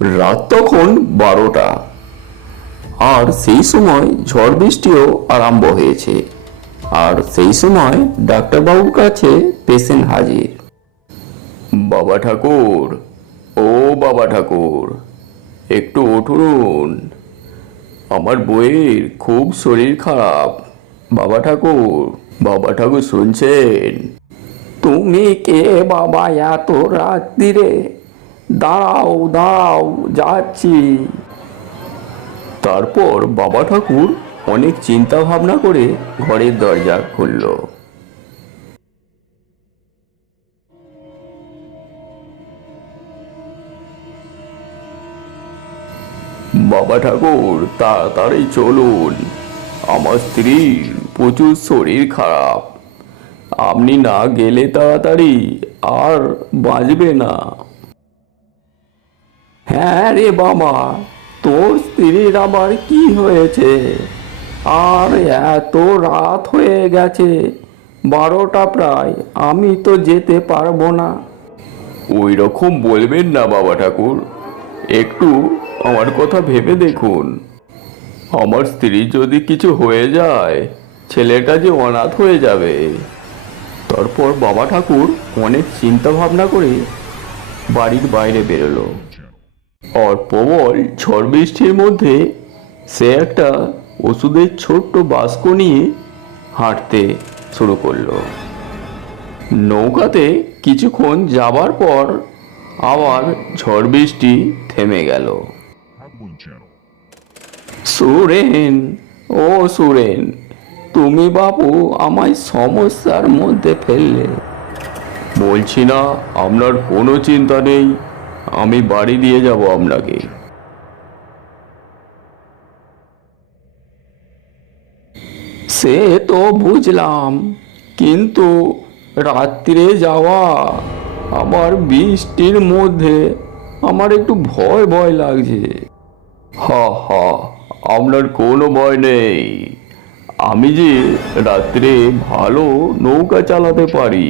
রাত তখন বারোটা। আর সেই সময় ঝড় বৃষ্টিও আরম্ভ হয়েছে। আর সেই সময় ডাক্তারবাবুর কাছে পেশেন্ট হাজির। বাবা ঠাকুর, ও বাবা ঠাকুর, একটু উঠুন। আমার বইয়ের খুব শরীর খারাপ। বাবা ঠাকুর বাবা ঠাকুর শুনছেন? তুমি কে বাবা এত রাত্রিরে? দাঁড়াও দাঁড়াও, যাচ্ছি। তারপর বাবা ঠাকুর অনেক চিন্তা ভাবনা করে ঘরের দরজা খুলল। বাবা ঠাকুর, তাড়াতাড়ি চলুন। আমার স্ত্রীর প্রচুর শরীর খারাপ। আপনি না গেলে তাড়াতাড়ি আর বাঁচবে না। হ্যাঁ রে বাবা, তোর স্ত্রীর আবার কি হয়েছে? আর এত রাত হয়ে গেছে, বারোটা প্রায়, আমি তো যেতে পারব না। ওই রকম বলবেন না বাবা ঠাকুর, একটু আমার কথা ভেবে দেখুন। আমার স্ত্রী যদি কিছু হয়ে যায়, ছেলেটা যে অনাথ হয়ে যাবে। তারপর বাবা ঠাকুর অনেক চিন্তা ভাবনা করে বাড়ির বাইরে বেরোলো। আর প্রবল ঝড় বৃষ্টির মধ্যে সে একটা ওষুধের ছোট্ট বাস্ক নিয়ে হাঁটতে শুরু করল। নৌকাতে কিছুক্ষণ যাবার পর আবার ঝড় বৃষ্টি থেমে গেল। সুরেন, ও সুরেন, তুমি বাবু আমায় সমস্যার মধ্যে ফেললে। বলছি না, আপনার কোনো চিন্তা নেই। আমি বাড়ি দিয়ে যাব আপনাকে। সে তো বুঝলাম, কিন্তু রাত্রে যাওয়া আবার বৃষ্টির মধ্যে আমার একটু ভয় ভয় লাগছে। হা হা, আপনার কোনো ভয় নেই। আমি যে রাত্রে ভালো নৌকা চালাতে পারি।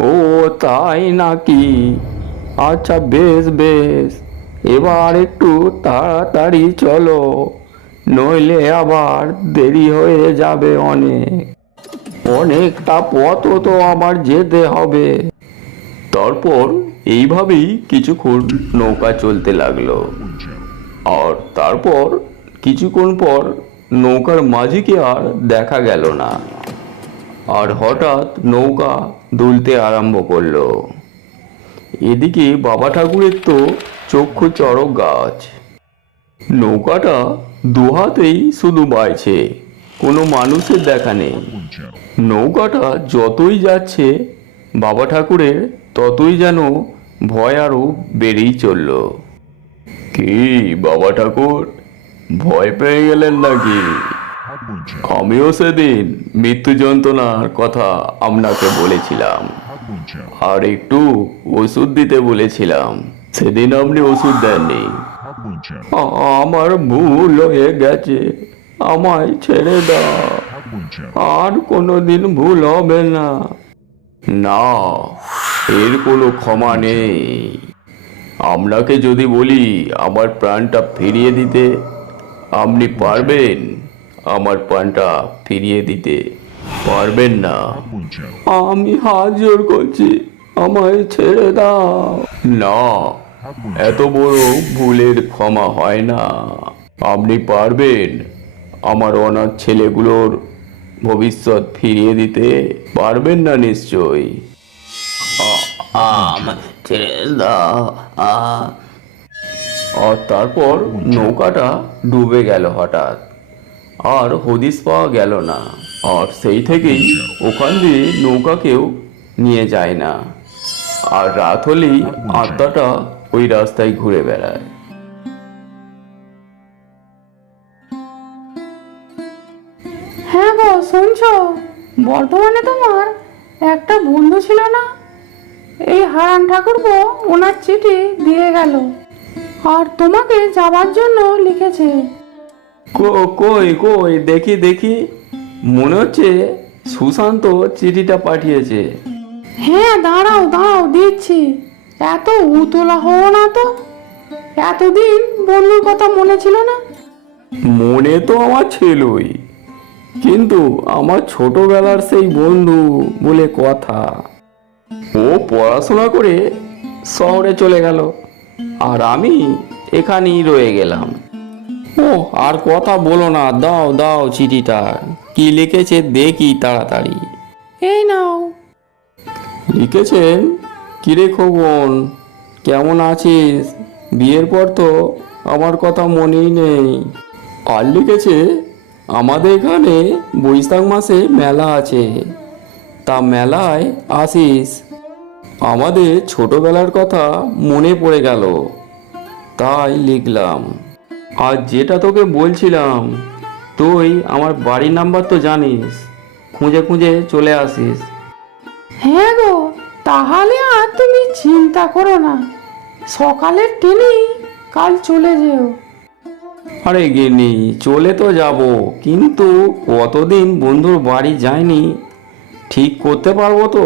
ও, তাই নাকি? আচ্ছা বেশ বেশ। এবার একটু তাড়াতাড়ি চলো, নইলে আবার দেরি হয়ে যাবে অনেক। অনেকটা পথ তো আবার যেতে হবে। তারপর এইভাবেই কিছুক্ষণ নৌকা চলতে লাগল। আর তারপর কিছুক্ষণ পর নৌকার মাঝিকে আর দেখা গেল না। আর হঠাৎ নৌকা দুলতে আরম্ভ করল। এদিকে বাবা ঠাকুরের তো চক্ষু চড়ক গাছ। নৌকাটা দুহাতেই শুধু বাইছে, কোনো মানুষের দেখা নেই। নৌকাটা যতই যাচ্ছে, বাবা ঠাকুরের ততই যেন ভয় আরও বেড়েই চলল। কি বাবা ঠাকুর, ভয় পেয়ে গেলেন নাকি. আমিও সেদিন মৃত্যু যন্ত্রণার কথা আপনাকে বলেছিলাম। আর একটু ওষুধ দিতে বলেছিলাম। সেদিন আপনি ওষুধ দেননি। আমার ভুল হয়ে গেছে। আমায় ছেড়ে দাও। আর কোনোদিন ভুল হবে না। না এর কোনো ক্ষমা নেই। আপনাকে যদি বলি আমার প্রাণটা ফিরিয়ে দিতে আপনি পারবেন? আমার প্রাণটা ফিরিয়ে দিতে পারবেন না। আমি হাত জোর করছি, আমায় ছেড়ে দাও। না, এত বড় ভুলের ক্ষমা হয় না। আপনি পারবেন আমার অনাথ ছেলেগুলোর ভবিষ্যৎ ফিরিয়ে দিতে পারবেন না দাও। আর তারপর নৌকাটা ডুবে গেল হঠাৎ। আর হদিস পাওয়া গেল না। আর সেই থেকেই ওখান দিয়ে নৌকা কেউ নিয়ে যায় না। আর রাত হলেই আত্মাটা ওই রাস্তায় ঘুরে বেড়ায়। হ্যাঁ গো, শুনছো? বর্ধমানে তোমার একটা বন্ধু ছিল না? এই হারান ঠাকুরপো ওনার চিঠি দিয়ে গেল। আর তোমাকে যাবার জন্য লিখেছে। কই কই দেখি দেখি। মনে হচ্ছে সুশান্ত চিঠিটা পাঠিয়েছে। হ্যাঁ দাঁড়াও দাঁড়াও দিচ্ছি এত উতলা হও না তো। এতদিন বন্ধুর কথা মনে ছিল না? মনে তো আমার ছিলই। কিন্তু আমার ছোটবেলার সেই বন্ধু বলে কথা। ও পড়াশোনা করে শহরে চলে গেল। আর আমি এখানেই রয়ে গেলাম। ও আর কথা বলো না দাও দাও চিঠিটা। কি লিখেছে দেখি তাড়াতাড়ি। এই নাও। লিখেছেন? কিরে খোকন কেমন আছিস? বিয়ের পর তো আমার কথা মনেই নেই। আর লিখেছে আমাদের এখানে বৈশাখ মাসে মেলা আছে। তা মেলায় আসিস। আমাদের ছোটবেলার কথা মনে পড়ে গেল। তাই লিখলাম। আর যেটা তোকে বলছিলাম তুই আমার বাড়ির নাম্বার তো জানিস খুঁজে খুঁজে চলে আসিস। হ্যাঁ গো তাহলে আর তুমি চিন্তা করো না। সকালের ট্রেনেই কাল চলে যেও। আরে গিনি চলে তো যাব কিন্তু কতদিন বন্ধুর বাড়ি যায়নি ঠিক করতে পারব তো?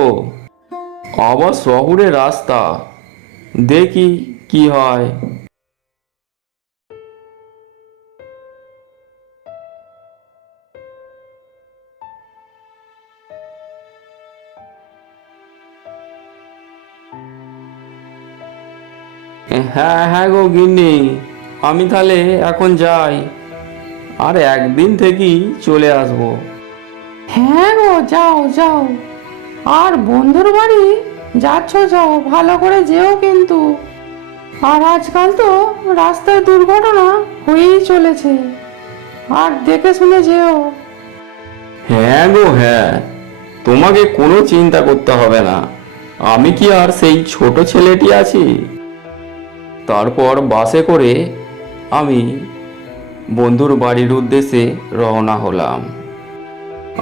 আবার শহরে রাস্তা দেখি কি হয়। হ্যাঁ হ্যাঁ গো গিন্নি আমি তাহলে এখন যাই। আর একদিন থেকেই চলে আসব। হ্যাঁ গো যাও যাও। আর বন্ধুর বাড়ি যাচ্ছ যাও ভালো করে যেও কিন্তু। আর আজকাল তো রাস্তায় দুর্ঘটনা হয়েই চলেছে। আর দেখে শুনে যেও। হ্যাঁ গো হ্যাঁ। তোমাকে কোনো চিন্তা করতে হবে না। আমি কি আর সেই ছোট ছেলেটি আছি? তারপর বাসে করে আমি বন্ধুর বাড়ির উদ্দেশ্যে রওনা হলাম।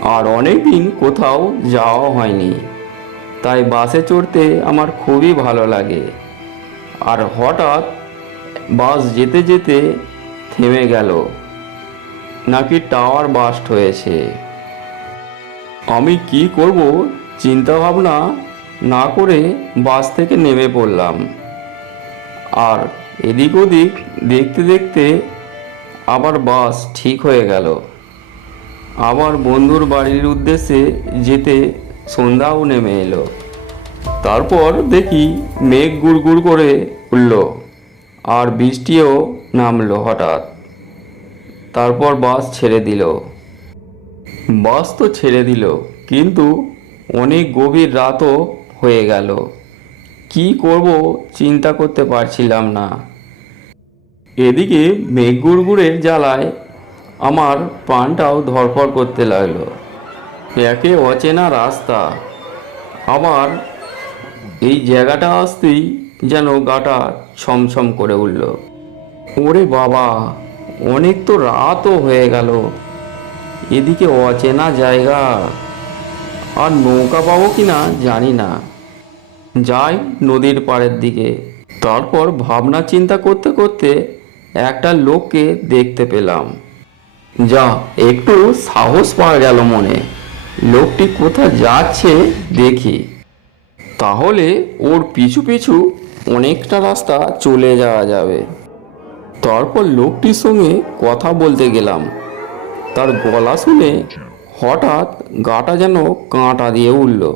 আর অনেক দিন কোথাও যাওয়া হয়নি। তাই বাসে চড়তে আমার খুবই ভালো লাগে। আর হঠাৎ বাস যেতে যেতে থেমে গেল। নাকি টাওয়ার বাস্ট হয়েছে। আমি কি করব চিন্তা ভাবনা না করে বাস থেকে নেমে পড়লাম। আর এদিক ওদিক দেখতে দেখতে আবার বাস ঠিক হয়ে গেল। আবার বন্ধুর বাড়ির উদ্দেশ্যে যেতে সন্ধ্যাও নেমে এলো। তারপর দেখি মেঘ গুড়গুড় করে উঠল আর বৃষ্টিও নামলো হঠাৎ। তারপর বাস ছেড়ে দিল। বাস তো ছেড়ে দিল, কিন্তু অনেক গভীর রাতও হয়ে গেল। কি করব চিন্তা করতে পারছিলাম না। এদিকে মেঘগুড়গুড়ের জ্বালায় আমার প্রাণটাও ধরফড় করতে লাগল। একে অচেনা রাস্তা। আবার এই জায়গাটা আসতেই যেন গাটা ছমছম করে উঠল। ওরে বাবা, অনেক তো রাতও হয়ে গেল। এদিকে অচেনা জায়গা। আর নৌকা পাবো কি না জানি না। যাই নদীর পাড়ের দিকে। তারপর ভাবনা চিন্তা করতে করতে একটা লোককে দেখতে পেলাম। যা একটু সাহস পাওয়া গেল মনে। লোকটি কোথায় যাচ্ছে দেখি। তাহলে ওর পিছু পিছু অনেকটা রাস্তা চলে যাওয়া যাবে। তারপর লোকটির সঙ্গে কথা বলতে গেলাম। তার গলা শুনে হঠাৎ গাটা যেন কাঁটা দিয়ে উঠল।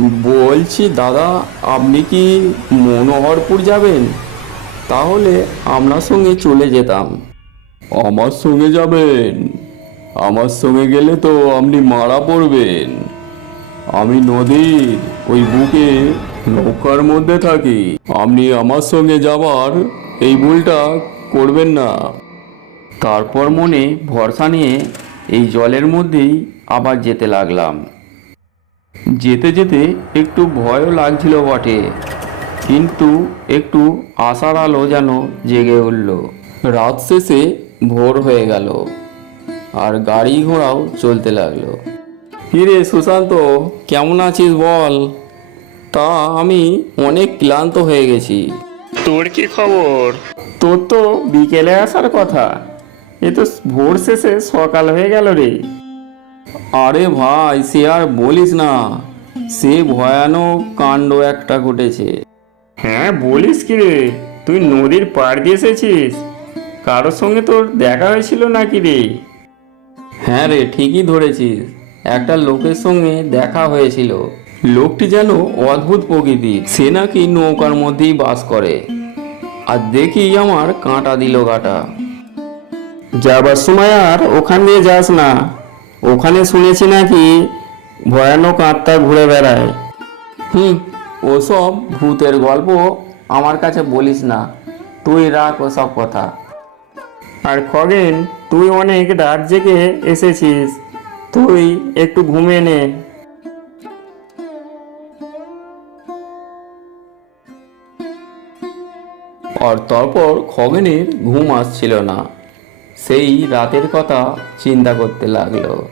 বলছি, দাদা, আপনি কি মনোহরপুর যাবেন? তাহলে আপনার সঙ্গে চলে যেতাম। আমার সঙ্গে যাবেন? আমার সঙ্গে গেলে তো আপনি মারা পড়বেন। আমি নদীর ওই বুকে নৌকার মধ্যে থাকি। আপনি আমার সঙ্গে যাবার এই ভুলটা করবেন না। তারপর মনে ভরসা নিয়ে এই জলের মধ্যেই আবার যেতে লাগলাম। যেতে যেতে একটু ভয়ও লাগছিল বটে। কিন্তু একটু আশার আলো যেন জেগে উঠল। রাত শেষে ভোর হয়ে গেল আর গাড়ি ঘোড়াও চলতে লাগল। কিরে সুশান্ত কেমন আছিস বল? তা আমি অনেক ক্লান্ত হয়ে গেছি। তোর কি খবর? তোর তো বিকেলে আসার কথা। এ তো ভোর শেষে সকাল হয়ে গেল রে। আরে ভাই সে আর বলিস না। সে ভয়ানক কাণ্ড একটা ঘটেছে। হ্যাঁ বলিস কি রে? তুই নদীর পাড় দিয়ে এসেছিস? কারোর সঙ্গে তোর দেখা হয়েছিল নাকি রে? হ্যাঁ রে ঠিকই ধরেছিস। একটা লোকের সঙ্গে দেখা হয়েছিল। লোকটি যেন অদ্ভুত প্রকৃতি সে নাকি নৌকার মধ্যেই বাস করে। আর দেখি আমার কাঁটা দিল কাটা যাবার সময় আর ওখান দিয়ে যাস না। ওখানে শুনেছি নাকি ভয়ানক আত্মা ঘুরে বেড়ায়। হুম ওসব ভূতের গল্প আমার কাছে বলিস না। তুই রাখ ওসব কথা। আর খগেন তুই অনেক রাত জেগে এসেছিস। তুই একটু ঘুমিয়ে নে। আর তারপর খগেনের ঘুম আসছিল না। সেই রাতের কথা চিন্তা করতে লাগল।